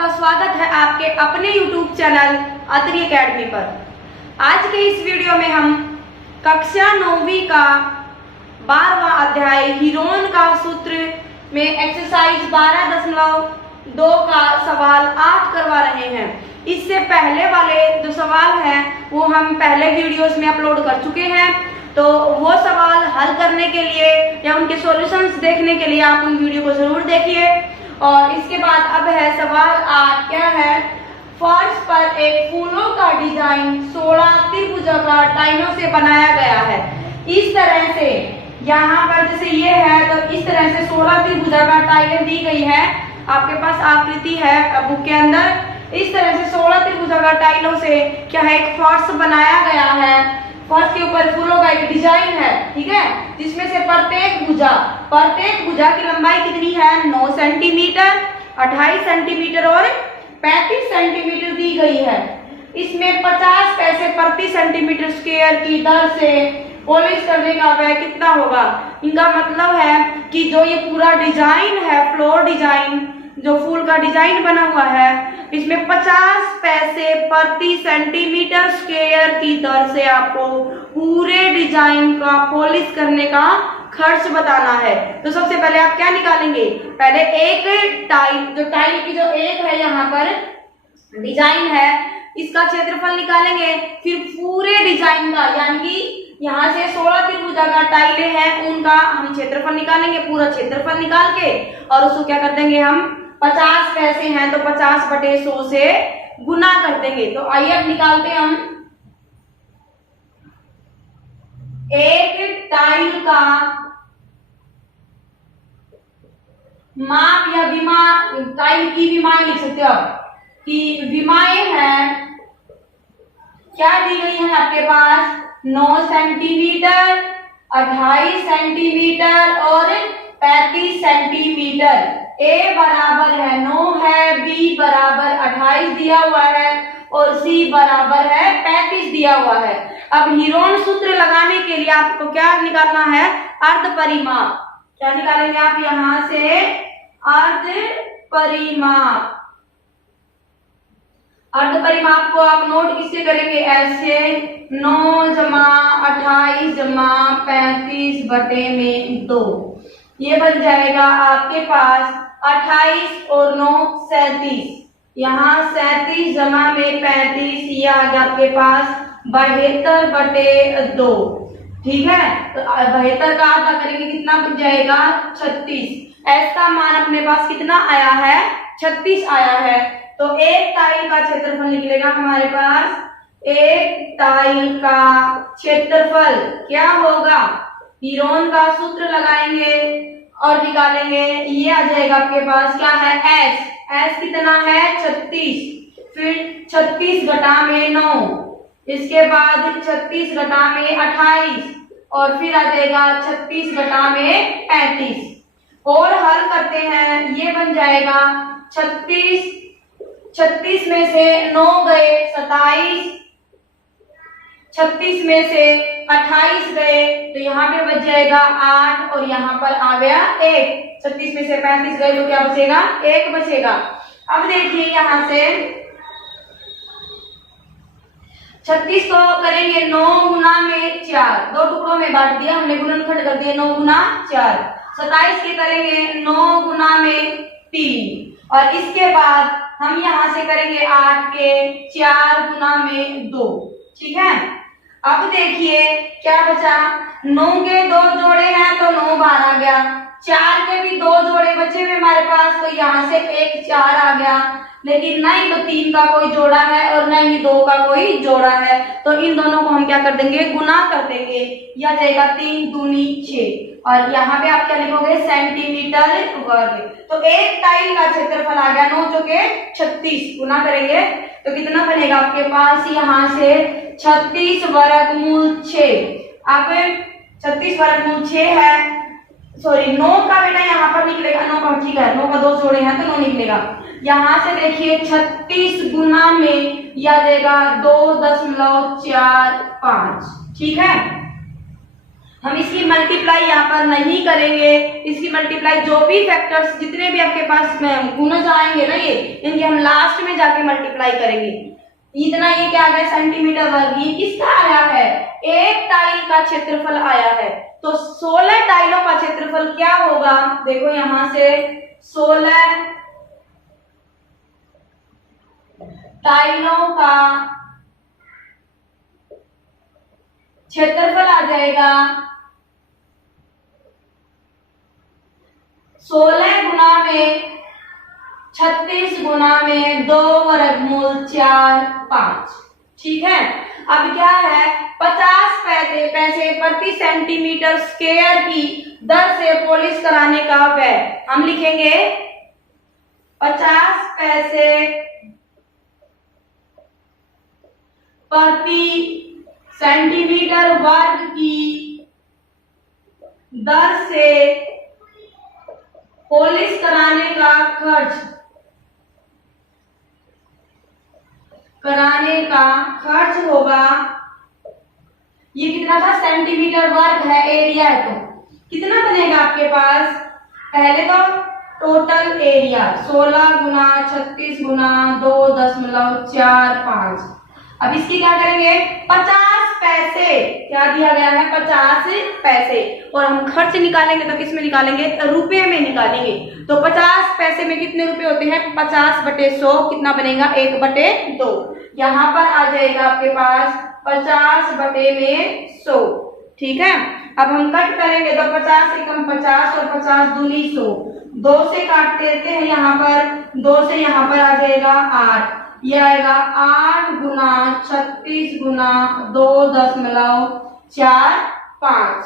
आपका स्वागत है आपके अपने YouTube चैनल अत्री एकेडमी पर। आज के इस वीडियो में हम कक्षा 9वीं का 12वां अध्याय हीरोन का सूत्र में एक्सरसाइज 12.2 का सवाल 8 करवा रहे हैं। इससे पहले वाले जो सवाल हैं वो हम पहले वीडियोस में अपलोड कर चुके हैं, तो वो सवाल हल करने के लिए या उनके सॉल्यूशंस देखने के लिए आप उन वीडियो को जरूर देखिए। और इसके बाद अब है सवाल 8। क्या है? फर्श पर एक फूलों का डिजाइन 16 त्रिभुजाकार टाइलों से बनाया गया है। इस तरह से यहाँ पर जैसे ये है तो इस तरह से 16 त्रिभुजाकार टाइलें दी गई है। आपके पास आकृति है बुक के अंदर। इस तरह से 16 त्रिभुजाकार टाइलों से क्या है, एक फर्श बनाया गया है। फर्श के ऊपर फूलों का एक डिजाइन है, ठीक है, जिसमें से प्रत्येक भुजा की लंबाई कितनी है? 9 सेंटीमीटर, 28 सेंटीमीटर और 35 सेंटीमीटर दी गई है। इसमें 50 पैसे प्रति सेंटीमीटर स्क्वायर की दर से पॉलिश करने का व्यय कितना होगा? इनका मतलब है कि जो ये पूरा डिजाइन है, फ्लोर डिजाइन, जो फूल का डिजाइन बना हुआ है, इसमें 50 पैसे प्रति सेंटीमीटर स्क्वायर की दर से आपको पूरे डिजाइन का पॉलिश करने का खर्च बताना है। तो सबसे पहले आप क्या निकालेंगे? पहले एक टाइल, जो टाइल की जो एक है यहाँ पर डिजाइन है, इसका क्षेत्रफल निकालेंगे। फिर पूरे डिजाइन का, यानी कि यहाँ से 16 त्रिभुजाकार टाइलें हैं, उनका हम क्षेत्रफल निकालेंगे। पूरा क्षेत्रफल निकाल के और उसको क्या कर देंगे हम, 50 पैसे हैं तो 50/100 से गुना कर देंगे। तो आइए अब निकालते हैं हम। एक टाइल का माप या विमा, टाइल की विमाएं लिख सकते हो आप कि विमाएं हैं, क्या दी गई है आपके पास? 9 सेंटीमीटर, 28 सेंटीमीटर और 35 सेंटीमीटर। A बराबर है 9 है, B बराबर 28 दिया हुआ है और C बराबर है 35 दिया हुआ है। अब हीरोन सूत्र लगाने के लिए आपको क्या निकालना है? अर्ध परिमाप। क्या निकालेंगे आप यहाँ से? अर्ध परिमाप। अर्ध परिमाप को आप नोट किससे करेंगे? ऐसे 9 जमा 28 जमा 35/2। ये बन जाएगा आपके पास 28 और 9 37। यहाँ 37 जमा में 35, ये आ गया आपके पास 72/2। ठीक है, तो 72 का आधा करेंगे, कितना बन जाएगा? 36। S का मान अपने पास कितना आया है? 36 आया है। तो एक टाइल का क्षेत्रफल निकलेगा हमारे पास। एक टाइल का क्षेत्रफल क्या होगा? हीरोन का सूत्र लगाएंगे और निकालेंगे। ये आ जाएगा आपके पास क्या है? S कितना है? 36। फिर 36 घटा में 9, इसके बाद 36 घटा में 28 और फिर आ जाएगा 36 घटा में 35। और हल करते हैं, ये बन जाएगा 36 में से 9 गए 27, 36 में से 28 गए तो यहाँ पे बच जाएगा 8 और यहाँ पर आ गया 1। 36 में से 35 गए तो क्या बचेगा? 1 बचेगा। अब देखिए यहाँ से 36 को करेंगे 9 गुना में 4, 2 टुकड़ों में बांट दिया हमने, गुणनखंड कर दिया 9 गुना 4। 27 के करेंगे 9 गुना में 3 और इसके बाद हम यहाँ से करेंगे 8 के 4 गुना में 2। ठीक है, अब देखिए क्या बचा? 9 के 2 जोड़े हैं तो 9 बाहर आ गया। 4 के भी 2 जोड़े बचे हुए हमारे पास, तो यहाँ से एक 4 आ गया। लेकिन न ही तो 3 का कोई जोड़ा है और न ही 2 का कोई जोड़ा है, तो इन दोनों को हम क्या कर देंगे? गुना कर देंगे। यह जाएगा 3 दूनी 6 और यहाँ पे आप क्या लिखोगे? सेंटीमीटर वर्ग। तो एक टाइल का क्षेत्रफल आ गया 9 चौके 36, गुना करेंगे तो कितना बनेगा आपके पास? यहाँ से 36 वर्गमूल 6। अब 36 वर्गमूल 6 है, सॉरी 9 का बेटा यहाँ पर निकलेगा, 9 का ठीक है, 9 का 2 जोड़े हैं तो 9 निकलेगा। यहाँ से देखिए 36 गुना में यह आ जाएगा 2.45। ठीक है, हम इसकी मल्टीप्लाई यहाँ पर नहीं करेंगे। इसकी मल्टीप्लाई जो भी फैक्टर्स जितने भी आपके पास में गुणज आएंगे ना, ये इनके हम लास्ट में जाके मल्टीप्लाई करेंगे। इतना ये क्या आ गया सेंटीमीटर वर्ग, ये किसका आया है, एक टाइल का क्षेत्रफल आया है। तो 16 टाइलों का क्षेत्रफल क्या होगा, देखो यहां से 16 टाइलों का क्षेत्रफल आ जाएगा 16 गुना में 36 गुना में 2 वर्गमूल 4 5। ठीक है, अब क्या है 50 पैसे प्रति सेंटीमीटर स्क्वायर की दर से पॉलिश कराने का व्यय। हम लिखेंगे 50 पैसे प्रति सेंटीमीटर वर्ग की दर से पॉलिश कराने का खर्च होगा। ये कितना था, सेंटीमीटर वर्ग है, एरिया है, तो कितना बनेगा आपके पास, पहले तो टोटल एरिया 16 गुना 36 गुना 2.45। अब इसकी क्या करेंगे 50 पैसे, क्या दिया गया है 50 पैसे, और हम खर्च निकालेंगे तो किस में निकालेंगे, रुपए में निकालेंगे। तो 50 पैसे में कितने रुपए होते हैं, 50/100 कितना बनेगा 1/2। यहाँ पर आ जाएगा आपके पास 50/100। ठीक है, अब हम कट करेंगे तो 50 एकम 50 और 50 दूनी 100, 2 से काट देते हैं, यहाँ पर 2 से यहाँ पर आ जाएगा 8, ये आएगा 8 गुना 36 गुना 2.45।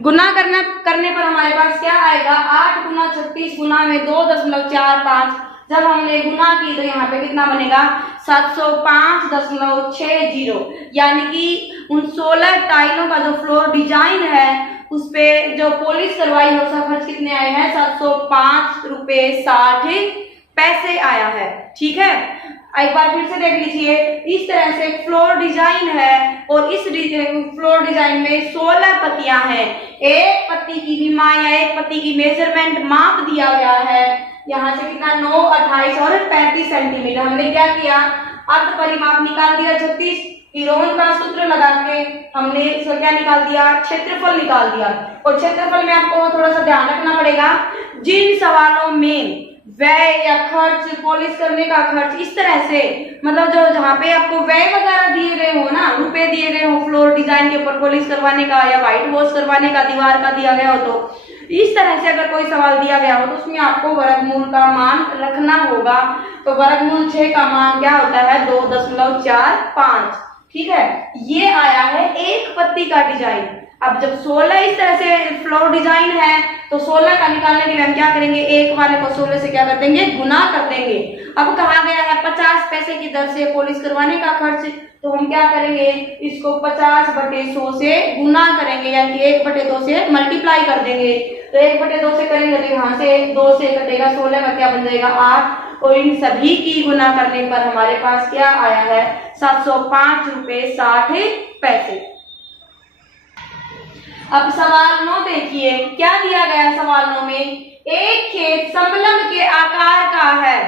गुना करने पर हमारे पास क्या आएगा, 8 गुना 36 गुना में 2.45। जब हमने गुना की तो यहाँ पे कितना बनेगा 705.60, यानी कि उन 16 टाइलों का जो फ्लोर डिजाइन है उस पे जो पॉलिश करवाई है उसका खर्च कितने आए हैं, 705.60 आया है। ठीक है, एक बार फिर से देख लीजिए, इस तरह से फ्लोर डिजाइन है और इस फ्लोर डिजाइन में 16 पत्तियां हैं। एक पत्ती की विमा या एक पत्ती की मेजरमेंट माप दिया गया है, यहाँ से कितना 9, 28 और 35 सेंटीमीटर। हमने क्या किया, अर्ध परिमाप निकाल दिया 36, हीरोन का सूत्र लगा के हमने इसका क्या निकाल दिया, क्षेत्रफल निकाल दिया। और क्षेत्रफल में आपको थोड़ा सा ध्यान रखना पड़ेगा, जिन सवालों में व्यय या खर्च, पॉलिश करने का खर्च, इस तरह से मतलब जो जहाँ पे आपको व्यय वगैरह दिए गए हो ना, रुपए दिए गए हो फ्लोर डिजाइन के ऊपर पॉलिश करवाने का या व्हाइट वॉश करवाने का, दीवार का दिया गया हो, तो इस तरह से अगर कोई सवाल दिया गया हो तो उसमें आपको वर्गमूल का मान रखना होगा। तो वर्गमूल 6 का मान क्या होता है 2.45। ठीक है, ये आया है एक पत्ती का डिजाइन। अब जब 16 इस तरह से फ्लोर डिजाइन है तो 16 का निकालने के लिए हम क्या करेंगे, एक वाले को 16 से क्या कर देंगे, गुना कर देंगे। अब कहा गया है 50 पैसे की दर से पॉलिश करवाने का खर्च, तो हम क्या करेंगे, इसको 50/100 से गुना करेंगे, यानी 1/2 से मल्टीप्लाई कर देंगे। तो 1/2 से करेंगे तो यहाँ से 2 से कटेगा, 16 का क्या बन जाएगा 8, और इन सभी की गुना करने पर हमारे पास क्या आया है 705.60। अब सवाल 9 देखिए, क्या दिया गया सवाल 9 में, एक खेत समलंब के आकार का है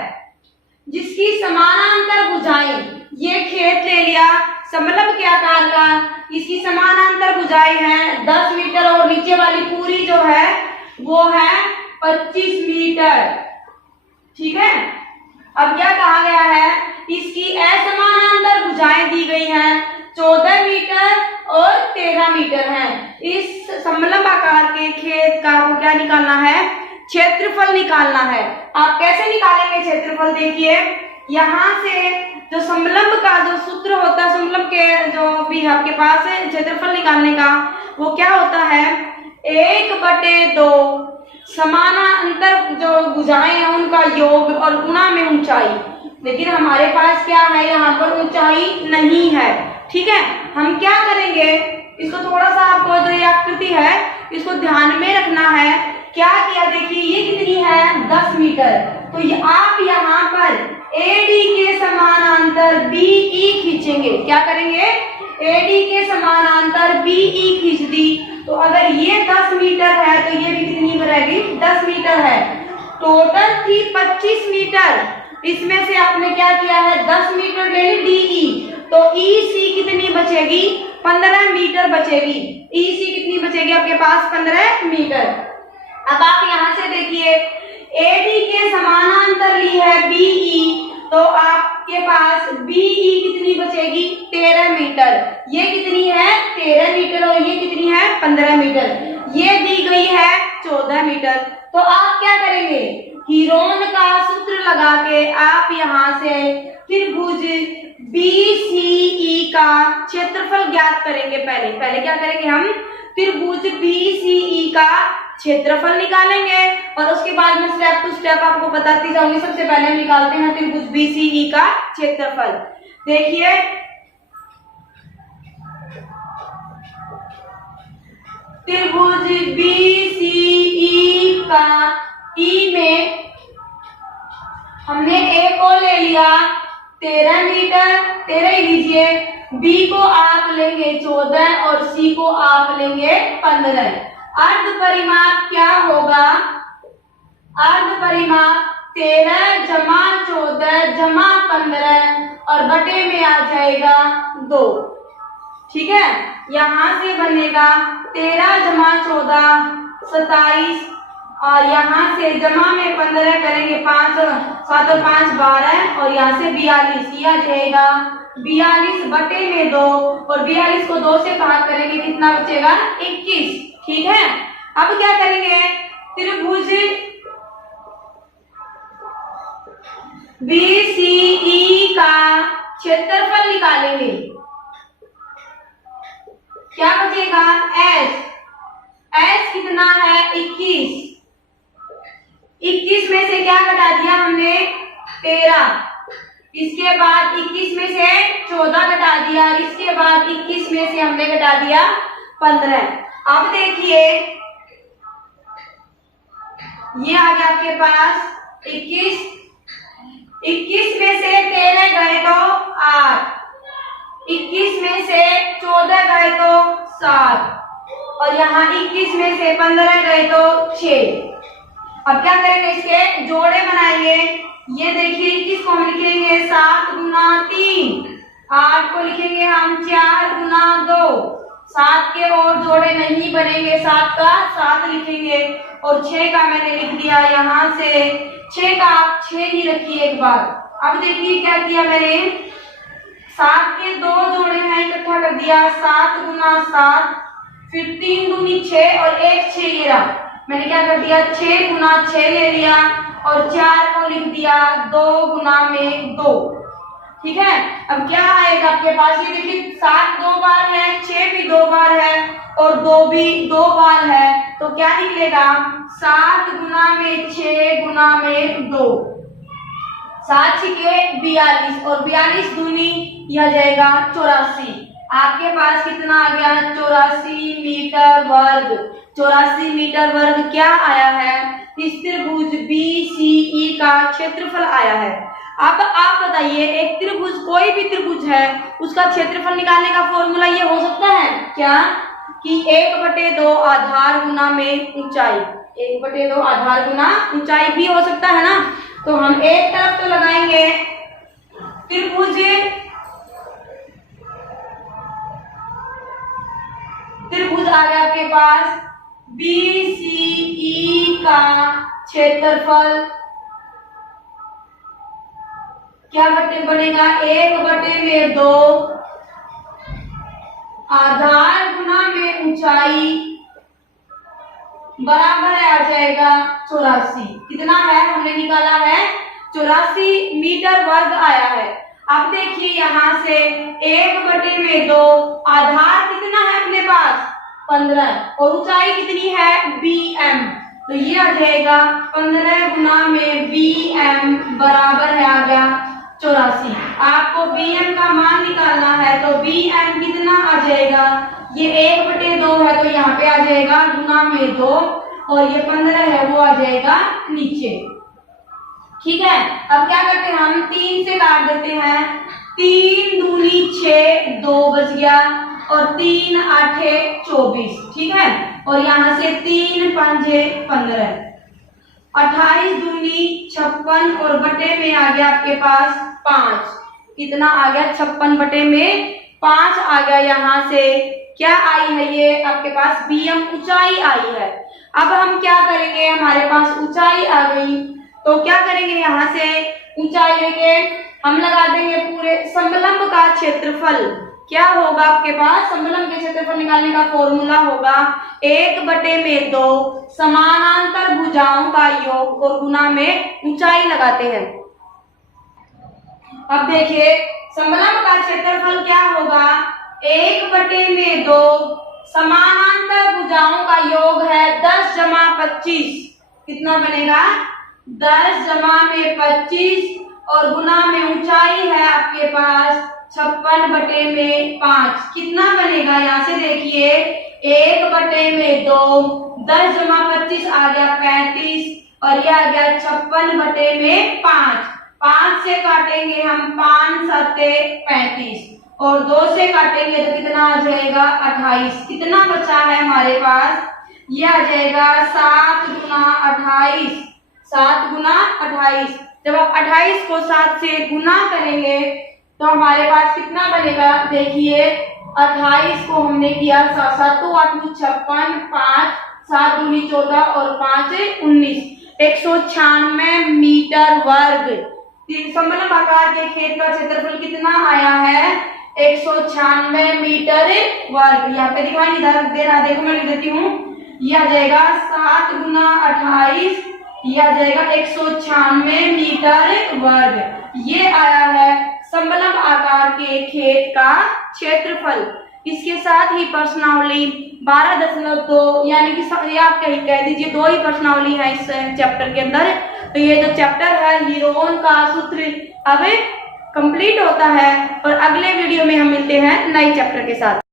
जिसकी समानांतर भुजाएं, ये खेत ले लिया समलंब के आकार का, इसकी समानांतर भुजाएं हैं 10 मीटर और नीचे वाली पूरी जो है वो है 25 मीटर। ठीक है, अब क्या कहा गया है, इसकी असमानांतर भुजाएं दी गई हैं 14 मीटर और 13 मीटर हैं। इस समलंब आकार के खेत का वो क्या निकालना है, क्षेत्रफल निकालना है। आप कैसे निकालेंगे क्षेत्रफल, देखिए यहाँ से जो समलंब का जो सूत्र होता है, समलंब के जो भी आपके पास है क्षेत्रफल निकालने का, वो क्या होता है 1/2 समानांतर जो भुजाएं हैं उनका योग और गुणा में ऊंचाई। लेकिन हमारे पास क्या है, यहाँ पर ऊंचाई नहीं है। ठीक है, हम क्या करेंगे, इसको थोड़ा सा आपको जो ये आकृति है इसको ध्यान में रखना है। क्या किया, देखिए ये कितनी है 10 मीटर, तो ये आप यहाँ पर AD के समानांतर BE खींचेंगे। क्या करेंगे, AD के समानांतर BE खींच दी, तो अगर ये 10 मीटर है तो ये भी कितनी रहेगी, 10 मीटर है। टोटल थी 25 मीटर, इसमें से आपने क्या किया है, 10 मीटर ले ली DE, तो EC कितनी बचेगी, 15 मीटर बचेगी। EC कितनी बचेगी आपके पास, 15 मीटर। अब आप यहां से देखिए AD के समानांतर ली है BE, तो आपके पास BE कितनी बचेगी, 13 मीटर। ये कितनी है, 13 मीटर, और ये कितनी है, 15 मीटर। ये दी गई है 14 मीटर। तो आप क्या करेंगे, हीरोन का सूत्र लगा के आप यहां से त्रिभुज BCE का क्षेत्रफल ज्ञात करेंगे। पहले क्या करेंगे, हम त्रिभुज BCE का क्षेत्रफल निकालेंगे और उसके बाद में स्टेप टू स्टेप आपको बताती जाऊंगी। सबसे पहले हम निकालते हैं त्रिभुज BCE का क्षेत्रफल। देखिए त्रिभुज BCE का E में हमने A को ले लिया 13 मीटर, 13 ही लीजिए। B को आप लेंगे 14 और C को आप लेंगे 15। अर्ध परिमाप क्या होगा, अर्ध परिमाप 13 जमा 14 जमा 15 और बटे में आ जाएगा 2। ठीक है, यहां से बनेगा 13 जमा 14 27, और यहाँ से जमा में 15 करेंगे 5 7 और 5 12, और यहाँ से 42, यह आ जाएगा 42 बटे में 2, और 42 को 2 से भाग करेंगे कितना बचेगा, 21। ठीक है, अब क्या करेंगे, त्रिभुज BCE का क्षेत्रफल निकालेंगे। क्या बचेगा, S कितना है, 21। 21 में से क्या घटा दिया हमने, 13। इसके बाद 21 में से 14 घटा दिया, इसके बाद 21 में से हमने घटा दिया 15। अब देखिए ये आ गया आपके पास 21। 21 में से 13 गए तो 8, 21 में से 14 गए तो 7, और यहाँ 21 में से 15 गए तो 6। अब क्या करेंगे, इसके जोड़े बनाएंगे। ये देखिए 21 को हम लिखेंगे 7 गुना 3, 8 को लिखेंगे हम 4 गुना 2, 7 के और जोड़े नहीं बनेंगे, 7 का 7 लिखेंगे, और 6 का मैंने लिख दिया यहाँ से, 6 का आप 6 ही रखिए एक बार। अब देखिए क्या किया मैंने, 7 के 2 जोड़े हैं इकट्ठा कर दिया, 7 गुना 7, फिर 3 दूनी 6 और 1 6 ये रहा, मैंने क्या कर दिया 6 गुना 6 ले लिया, और 4 को लिख दिया 2 गुना में 2। ठीक है, अब क्या आएगा आपके पास, ये देखिए 7 2 बार है, 6 भी 2 बार है, और 2 भी 2 बार है, तो क्या निकलेगा 7 गुना में 6 गुना में 2, 7 छिके 42, और 42 दूनी यह जाएगा 84। आपके पास कितना आ गया, 84 मीटर वर्ग। 84 मीटर वर्ग क्या आया है, इस त्रिभुज BCE का क्षेत्रफल आया है। अब आप बताइए, एक त्रिभुज, कोई भी त्रिभुज है, उसका क्षेत्रफल निकालने का फॉर्मूला ये हो सकता है क्या, कि 1/2 आधार गुना में ऊंचाई, 1/2 आधार गुना ऊंचाई भी हो सकता है ना। तो हम एक तरफ तो लगाएंगे त्रिभुज आ गया आपके पास BCE का क्षेत्रफल क्या बनेगा, 1/2 आधार गुना में ऊंचाई बराबर आ जाएगा 84। कितना है हमने निकाला है, 84 मीटर वर्ग आया है। अब देखिए यहाँ से 1/2 आधार कितना है अपने पास 15, और ऊंचाई कितनी है BM, तो ये आ जाएगा 15 गुना में BM बराबर है आ गया 84। आपको BM का मान निकालना है, तो BM कितना आ जाएगा, ये 1/2 है तो यहाँ पे आ जाएगा गुना में 2, और ये 15 है वो आ जाएगा नीचे। ठीक है, अब क्या करते हैं हम 3 से काट देते हैं, 3 दूनी 6, 2 बच गया और 3 आठे 24, ठीक है। और यहाँ से 3 पंजे 15, 28 दूनी 56 और बटे में आ गया आपके पास 5। कितना आ गया? 56 बटे में 5 आ गया। यहाँ से क्या आई है? ये आपके पास BM ऊंचाई आई है। अब हम क्या करेंगे? हमारे पास ऊंचाई आ गई तो क्या करेंगे? यहाँ से ऊंचाई लेके हम लगा देंगे पूरे समलंब का क्षेत्रफल। क्या होगा आपके पास? समलंब के क्षेत्रफल निकालने का फॉर्मूला होगा 1/2 समानांतर भुजाओं का योग और गुना में ऊंचाई लगाते हैं। अब देखिए समलंब का क्षेत्रफल क्या होगा? 1/2 समानांतर भुजाओं का योग है 10 जमा 25। कितना बनेगा? 10 जमा में 25 और गुना में ऊंचाई है आपके पास 56 बटे में 5। कितना बनेगा? यहाँ से देखिए 1/2 10 जमा 25 आ गया 35 और यह आ गया 56 बटे में 5। 5 से काटेंगे हम 5 7 35 और 2 से काटेंगे तो कितना आ जाएगा? 28। कितना बचा है हमारे पास? यह आ जाएगा 7 गुना 28। 7 गुना 28। जब आप 28 को 7 से गुना करेंगे तो हमारे पास कितना बनेगा? देखिए 28 को हमने किया 7 8 56, 5 7 दूनी 14 और 5 19, 196 मीटर वर्ग। समलंब आकार के खेत का क्षेत्रफल कितना आया है? 196 मीटर वर्ग। यहाँ पे दिखाई नहीं दे रहा, देखो मैं लिख देती हूँ। यह आ जाएगा 7 गुना 28, यह आ जाएगा 196 मीटर वर्ग। ये आया है समलंब आकार के खेत का क्षेत्रफल। इसके साथ ही प्रश्नावली 12.2 यानी कि आप कह दीजिए 2 ही प्रश्नावली है इस चैप्टर के अंदर। तो ये जो चैप्टर है हीरोन का सूत्र अब कंप्लीट होता है और अगले वीडियो में हम मिलते हैं नए चैप्टर के साथ।